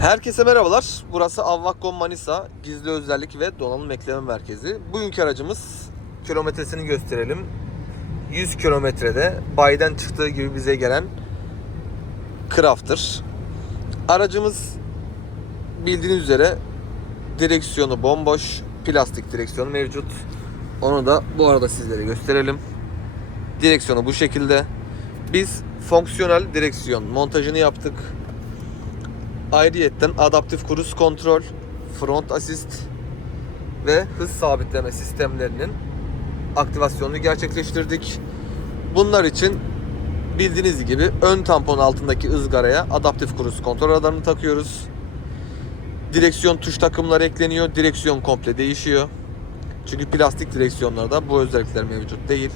Herkese merhabalar. Burası Avvakkom Manisa Gizli Özellik ve Donanım Ekleme Merkezi. Bugünkü aracımız kilometresini gösterelim. 100 kilometrede bayiden çıktığı gibi bize gelen Crafter. Aracımız bildiğiniz üzere direksiyonu bomboş, plastik direksiyon mevcut. Onu da bu arada sizlere gösterelim. Direksiyonu bu şekilde. Biz fonksiyonel direksiyon montajını yaptık. Ayrıyetten adaptif cruise kontrol, front assist ve hız sabitleme sistemlerinin aktivasyonunu gerçekleştirdik. Bunlar için bildiğiniz gibi ön tampon altındaki ızgaraya adaptif cruise kontrol radarını takıyoruz. Direksiyon tuş takımları ekleniyor. Direksiyon komple değişiyor. Çünkü plastik direksiyonlarda bu özellikler mevcut değil.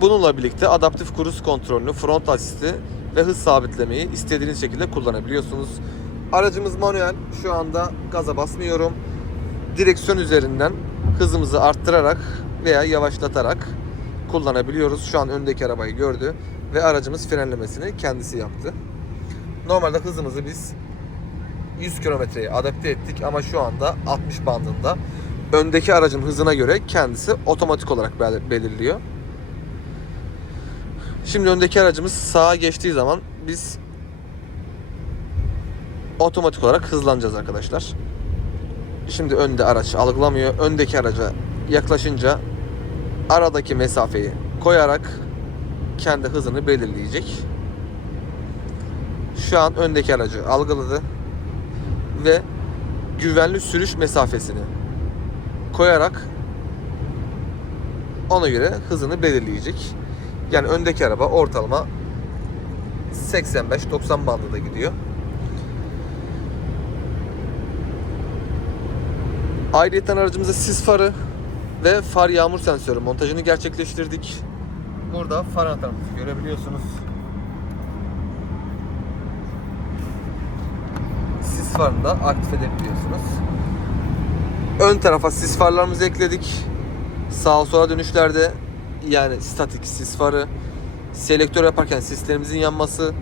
Bununla birlikte adaptif cruise kontrolünü, front asisti ve hız sabitlemeyi istediğiniz şekilde kullanabiliyorsunuz. Aracımız manuel. Şu anda gaza basmıyorum. Direksiyon üzerinden hızımızı arttırarak veya yavaşlatarak kullanabiliyoruz. Şu an öndeki arabayı gördü ve aracımız frenlemesini kendisi yaptı. Normalde hızımızı biz 100 kilometreye adapte ettik ama şu anda 60 bandında. Öndeki aracın hızına göre kendisi otomatik olarak belir- belirliyor. Şimdi öndeki aracımız sağa geçtiği zaman biz otomatik olarak hızlanacağız arkadaşlar. Şimdi önde araç algılamıyor. Öndeki araca yaklaşınca aradaki mesafeyi koyarak kendi hızını belirleyecek. Şu an öndeki aracı algıladı ve güvenli sürüş mesafesini koyarak ona göre hızını belirleyecek. Yani öndeki araba ortalama 85-90 bandında gidiyor. Ayrıca aracımıza sis farı ve far yağmur sensörü montajını gerçekleştirdik. Burada far anahtarımızı görebiliyorsunuz. Sis farını da aktif edebiliyorsunuz. Ön tarafa sis farlarımızı ekledik. Sağa sola dönüşlerde yani statik sis farı, selektör yaparken sislerimizin yanması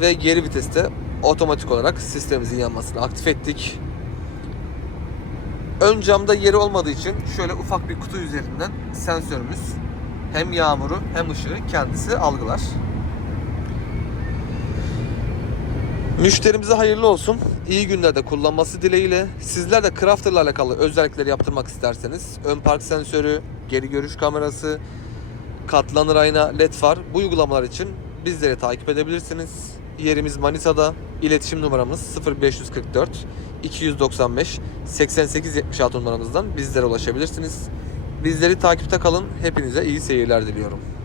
ve geri viteste otomatik olarak sistemimizin yanmasını aktif ettik. Ön camda yeri olmadığı için şöyle ufak bir kutu üzerinden sensörümüz hem yağmuru hem ışığı kendisi algılar. Müşterimize hayırlı olsun. İyi günlerde kullanması dileğiyle. Sizler de Crafter'la alakalı özellikleri yaptırmak isterseniz ön park sensörü, geri görüş kamerası, katlanır ayna, led far bu uygulamalar için bizleri takip edebilirsiniz. Yerimiz Manisa'da. İletişim numaramız 0544 295 88 76 numaramızdan bizlere ulaşabilirsiniz. Bizleri takipte kalın. Hepinize iyi seyirler diliyorum.